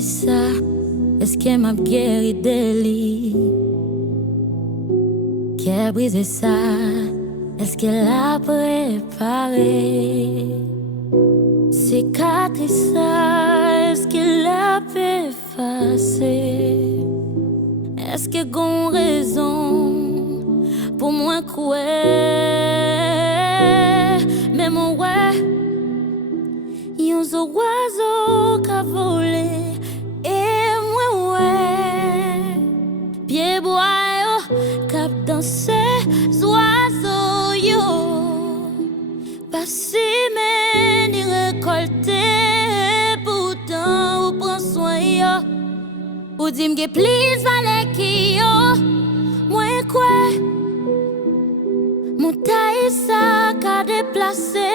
c'est ça? Est-ce qu'elle m'a guéri de lui? Qu'elle a brisé ça? Est-ce qu'elle a préparé? Cicatrice ça, est-ce qu'elle a effacé? Est-ce qu'elle a raison pour moi croire? Mais mon ouais, yon zo oiseau qu'a volé et moi ouais, pied bois yo cap danser oiseau yo, pas si mais ni récolter pourtant ou prend soin yo, ou dis m'ge please valet qui yo, moi quoi, mon taille ça qu'a déplacé.